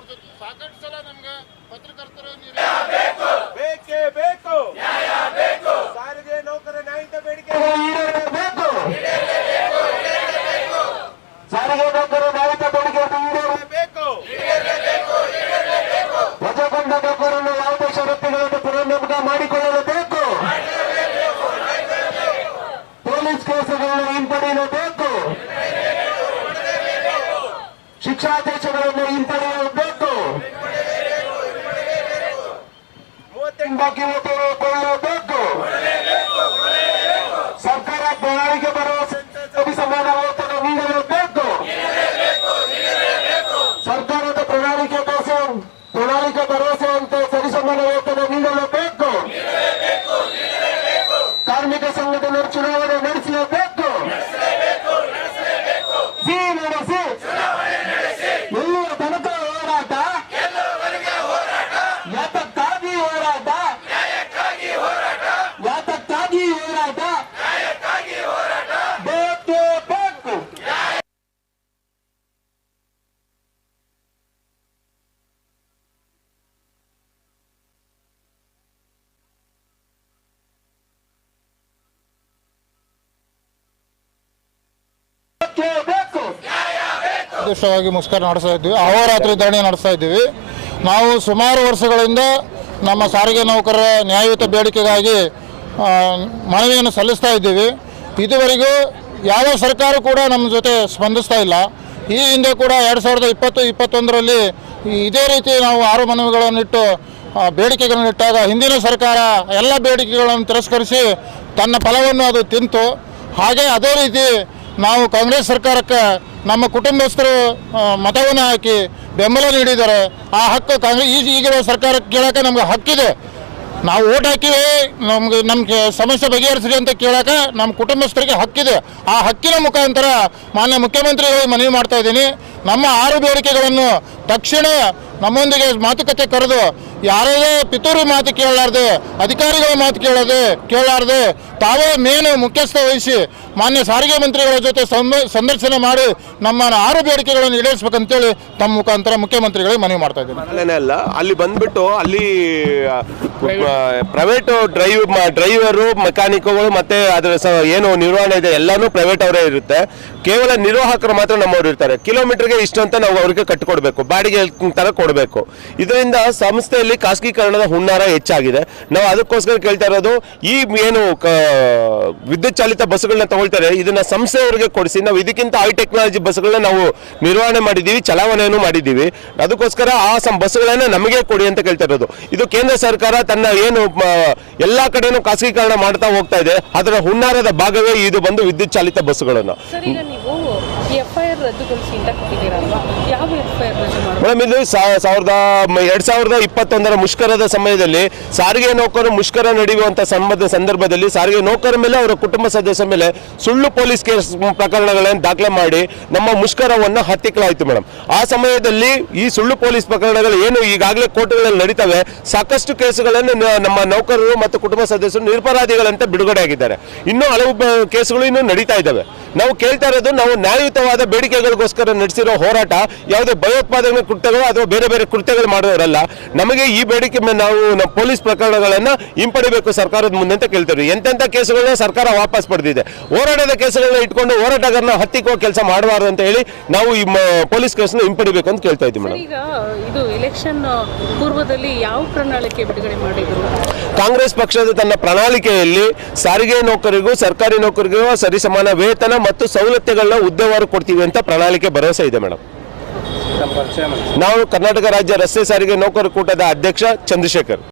ಅವ್ರ ಜೊತೆ ಸಾಕಷ್ಟು ಸಲ ನಮ್ಗೆ ಪತ್ರಕರ್ತರ ಬೇಕೇ ಬೇಕು. ಸಾರಿಗೆ ನೌಕರ ನ್ಯಾಯದ ಬೇಡಿಕೆ. ಸಾರಿಗೆ ನೌಕರ ನ್ಯಾಯದ ಬೇಡಿಕೆ ಬೇಕು. ವಜಾಗೊಂಡ ನೌಕರನ್ನು ಯಾವುದೇ ಷರತ್ತುಗಳನ್ನು ಪುನರ್ನೇಮಕ ಮಾಡಿಕೊಳ್ಳಲೇಬೇಕು ಪೊಲೀಸ್ ಕೇಸುಗಳನ್ನು ಹಿಂಪಡೆಯಲೇಬೇಕು ಶಿಕ್ಷಾದೇಶಗಳನ್ನು ಹಿಂಪಡೆಯಲೇಬೇಕು ಮೂವತ್ತೆಂಟು ಬಾಕಿ ಕೊಳ್ಳಬೇಕು ಸರ್ಕಾರ ಪ್ರಣಾಳಿಕೆ ಭರವಸೆ ಸಮಾನ ವೇತನ ನೀಡಲೇಬೇಕು ಸರ್ಕಾರದ ಪ್ರಣಾಳಿಕೆ ದೋಸೆ ಪ್ರಣಾಳಿಕೆ ಭರವಸೆಯಂತೆ ಸರಿಸಮಾನ ವೇತನ ನೀಡಲೇಬೇಕು ಕಾರ್ಮಿಕ ಸಂಘಟನೆ ಚುನಾವಣೆ ನಡೆಸಲೇಬೇಕು ಸಿ ನಡೆಸಿ ನಿರ್ದಿಷ್ಟವಾಗಿ ಮುಷ್ಕರ ನಡೆಸ್ತಾ ಇದ್ದೀವಿ ಅಹೋರಾತ್ರಿ ಧರಣಿ ನಡೆಸ್ತಾ ಇದ್ದೀವಿ. ನಾವು ಸುಮಾರು ವರ್ಷಗಳಿಂದ ನಮ್ಮ ಸಾರಿಗೆ ನೌಕರರ ನ್ಯಾಯಯುತ ಬೇಡಿಕೆಗಾಗಿ ಮನವಿಯನ್ನು ಸಲ್ಲಿಸ್ತಾ ಇದ್ದೀವಿ. ಇದುವರೆಗೂ ಯಾವ ಸರ್ಕಾರ ಕೂಡ ನಮ್ಮ ಜೊತೆ ಸ್ಪಂದಿಸ್ತಾ ಇಲ್ಲ. ಈ ಹಿಂದೆ ಕೂಡ ಎರಡು ಸಾವಿರದ ಇಪ್ಪತ್ತು, ಇಪ್ಪತ್ತೊಂದರಲ್ಲಿ ಇದೇ ರೀತಿ ನಾವು ಆರು ಮನವಿಗಳನ್ನಿಟ್ಟು ಬೇಡಿಕೆಗಳನ್ನಿಟ್ಟಾಗ ಹಿಂದಿನ ಸರ್ಕಾರ ಎಲ್ಲ ಬೇಡಿಕೆಗಳನ್ನು ತಿರಸ್ಕರಿಸಿ ತನ್ನ ಫಲವನ್ನು ಅದು ತಿಂತು. ಹಾಗೆ ಅದೇ ರೀತಿ ನಾವು ಕಾಂಗ್ರೆಸ್ ಸರ್ಕಾರಕ್ಕೆ ನಮ್ಮ ಕುಟುಂಬಸ್ಥರು ಮತವನ್ನು ಹಾಕಿ ಬೆಂಬಲ ನೀಡಿದ್ದಾರೆ ಆ ಹಕ್ಕು ಕಾಂಗ್ರೆಸ್ ಈಗ ಈಗಿರೋ ಸರ್ಕಾರಕ್ಕೆ ಕೇಳೋಕೆ ನಮ್ಗೆ ಹಕ್ಕಿದೆ. ನಾವು ಓಟ್ ಹಾಕಿವಿ, ನಮ್ಗೆ ನಮ್ಗೆ ಸಮಸ್ಯೆ ಬಗೆಹರಿಸ್ರಿ ಅಂತ ಕೇಳೋಕೆ ನಮ್ಮ ಕುಟುಂಬಸ್ಥರಿಗೆ ಹಕ್ಕಿದೆ. ಆ ಹಕ್ಕಿನ ಮುಖಾಂತರ ಮಾನ್ಯ ಮುಖ್ಯಮಂತ್ರಿಗಳಿಗೆ ಮನವಿ ಮಾಡ್ತಾ ಇದ್ದೀನಿ. ನಮ್ಮ ಆರು ಬೇಡಿಕೆಗಳನ್ನು ತಕ್ಷಣ ನಮ್ಮೊಂದಿಗೆ ಮಾತುಕತೆ ಕರೆದು ಯಾರೇ ಪಿತೂರಿ ಮಾತು ಕೇಳಲಾರ್ದೆ, ಅಧಿಕಾರಿಗಳ ಮಾತು ಕೇಳದೆ, ಕೇಳಲಾರ್ದೆ, ತಾವೇ ಮೇನು ಮುಖ್ಯಸ್ಥ ವಹಿಸಿ, ಮಾನ್ಯ ಸಾರಿಗೆ ಮಂತ್ರಿಗಳ ಜೊತೆ ಸಂದ- ಸಂದರ್ಶನ ಮಾಡಿ ನಮ್ಮ ಆರು ಬೇಡಿಕೆಗಳನ್ನು ಈಡೇರಿಸಬೇಕಂತೇಳಿ ತಮ್ಮ ಮುಖಾಂತರ ಮುಖ್ಯಮಂತ್ರಿಗಳಿಗೆ ಮನವಿ ಮಾಡ್ತಾ ಇದ್ದೀನಿ. ಅಲ್ಲ, ಅಲ್ಲಿ ಬಂದ್ಬಿಟ್ಟು ಅಲ್ಲಿ ಪ್ರೈವೇಟ್ ಡ್ರೈವ್ ಡ್ರೈವರು, ಮೆಕ್ಯಾನಿಕ್ಗಳು ಮತ್ತೆ ಅದರ ಏನು ನಿರ್ವಹಣೆ ಇದೆ, ಎಲ್ಲಾನು ಪ್ರೈವೇಟ್ ಅವರೇ ಇರುತ್ತೆ. ಕೇವಲ ನಿರ್ವಾಹಕರು ಮಾತ್ರ ನಮ್ಮವರು ಇರ್ತಾರೆ. ಕಿಲೋಮೀಟರ್ಗೆ ಇಷ್ಟು ಅಂತ ನಾವು ಅವ್ರಿಗೆ ಕಟ್ಟಿಕೊಡ್ಬೇಕು. ಬಾಡಿಗೆ ತರ ಕೊಡಬೇಕು ಇದರಿಂದ ಸಂಸ್ಥೆಯಲ್ಲಿ ಖಾಸಗೀಕರಣದ ಹುನ್ನಾರ ಹೆಚ್ಚಾಗಿದೆ. ನಾವು ಅದಕ್ಕೋಸ್ಕರ ಕೇಳ್ತಾ ಇರೋದು, ಈ ಏನು ವಿದ್ಯುತ್ ಚಾಲಿತ ಬಸ್ಗಳನ್ನ ತಗೊಳ್ತಾರೆ, ಇದನ್ನ ಸಂಸ್ಥೆಯವರಿಗೆ ಕೊಡಿಸಿ, ನಾವು ಇದಕ್ಕಿಂತ ಹೈ ಟೆಕ್ನಾಲಜಿ ಬಸ್ಗಳನ್ನ ನಾವು ನಿರ್ವಹಣೆ ಮಾಡಿದ್ದೀವಿ ಚಲಾವಣೆಯನ್ನು ಮಾಡಿದ್ದೀವಿ. ಅದಕ್ಕೋಸ್ಕರ ಆ ಸಂ ಬಸ್ಗಳನ್ನ ನಮಗೆ ಕೊಡಿ ಅಂತ ಕೇಳ್ತಾ ಇರೋದು. ಇದು ಕೇಂದ್ರ ಸರ್ಕಾರ ತನ್ನ ಏನು ಎಲ್ಲಾ ಕಡೆನೂ ಖಾಸಗೀಕರಣ ಮಾಡ್ತಾ ಹೋಗ್ತಾ ಇದೆ. ಅದರ ಹುನ್ನಾರದ ಭಾಗವೇ ಇದು ಬಂದು ವಿದ್ಯುತ್ ಚಾಲಿತ ಬಸ್ಗಳನ್ನು ಮೇಡಮ್, ಇದು ಸಾವಿರದ ಎರಡ್ ಸಾವಿರದ ಇಪ್ಪತ್ತೊಂದರ ಮುಷ್ಕರದ ಸಮಯದಲ್ಲಿ ಸಾರಿಗೆ ನೌಕರರು ಮುಷ್ಕರ ನಡೆಯುವಂತ ಸಂಬಂಧ ಸಂದರ್ಭದಲ್ಲಿ ಸಾರಿಗೆ ನೌಕರ ಮೇಲೆ ಅವರ ಕುಟುಂಬ ಸದಸ್ಯರ ಮೇಲೆ ಸುಳ್ಳು ಪೊಲೀಸ್ ಕೇಸ್ ಪ್ರಕರಣಗಳನ್ನು ದಾಖಲೆ ಮಾಡಿ ನಮ್ಮ ಮುಷ್ಕರವನ್ನು ಹತ್ತಿಕ್ಕಲಾಯಿತು ಮೇಡಮ್. ಆ ಸಮಯದಲ್ಲಿ ಈ ಸುಳ್ಳು ಪೊಲೀಸ್ ಪ್ರಕರಣಗಳು ಏನು ಈಗಾಗಲೇ ಕೋರ್ಟ್ಗಳಲ್ಲಿ ನಡೀತವೆ, ಸಾಕಷ್ಟು ಕೇಸುಗಳನ್ನು ನಮ್ಮ ನೌಕರರು ಮತ್ತು ಕುಟುಂಬ ಸದಸ್ಯರು ನಿರಪರಾಧಿಗಳಂತೆ ಬಿಡುಗಡೆ ಆಗಿದ್ದಾರೆ. ಇನ್ನೂ ಹಲವು ಕೇಸುಗಳು ಇನ್ನೂ ನಡೀತಾ ಇದ್ದಾವೆ. ನಾವು ಕೇಳ್ತಾ ಇರೋದು ನಾವು ನ್ಯಾಯಯುತವಾದ ಬೇಡಿಕೆಗಳಿಗೋಸ್ಕರ ನಡೆಸಿರೋ ಹೋರಾಟ ಯಾವುದೇ ಭಯೋತ್ಪಾದನೆ ಕೃತ್ಯಗಳು ಅಥವಾ ಬೇರೆ ಬೇರೆ ಕೃತ್ಯಗಳು ಮಾಡೋರಲ್ಲ ನಮಗೆ ಈ ಬೇಡಿಕೆ ಮೇಲೆ ನಾವು ನಮ್ಮ ಪೊಲೀಸ್ ಪ್ರಕರಣಗಳನ್ನು ಹಿಂಪಡಿಬೇಕು ಸರ್ಕಾರದ ಮುಂದೆ ಅಂತ ಕೇಳ್ತೀವಿ ಎಂತೆಂಥ ಕೇಸುಗಳನ್ನ ಸರ್ಕಾರ ವಾಪಸ್ ಪಡೆದಿದೆ. ಹೋರಾಟದ ಕೇಸುಗಳನ್ನ ಇಟ್ಕೊಂಡು ಹೋರಾಟಗಾರನ ಹತ್ತಿಕ್ಕೋ ಕೆಲಸ ಮಾಡಬಾರ್ದು ಅಂತ ಹೇಳಿ ನಾವು ಈ ಪೊಲೀಸ್ ಕೇಸನ್ನ ಹಿಂಪಡಿಬೇಕು ಅಂತ ಕೇಳ್ತಾ ಇದ್ದೀವಿ ಮೇಡಮ್. ಈಗ ಇದು ಎಲೆಕ್ಷನ್ ಪೂರ್ವದಲ್ಲಿ ಯಾವ ಪ್ರಣಾಳಿಕೆ ಬಿಡುಗಡೆ ಮಾಡಿದ್ರು? ಕಾಂಗ್ರೆಸ್ ಪಕ್ಷದ ತನ್ನ ಪ್ರಣಾಳಿಕೆಯಲ್ಲಿ ಸಾರಿಗೆ ನೌಕರಿಗೂ ಸರ್ಕಾರಿ ನೌಕರಿಗೂ ಸರಿಸಮಾನ ವೇತನ ಮತ್ತು ಸವಲತ್ತುಗಳನ್ನ ಉದ್ದವಾರು ಕೊಡ್ತೀವಿ ಅಂತ ಪ್ರಣಾಳಿಕೆ ಭರವಸೆ ಇದೆ ಮೇಡಮ್ ನಾವು ಕರ್ನಾಟಕ ರಾಜ್ಯ ರಸ್ತೆ ಸಾರಿಗೆ ನೌಕರ ಕೂಟದ ಅಧ್ಯಕ್ಷ ಚಂದ್ರಶೇಖರ್.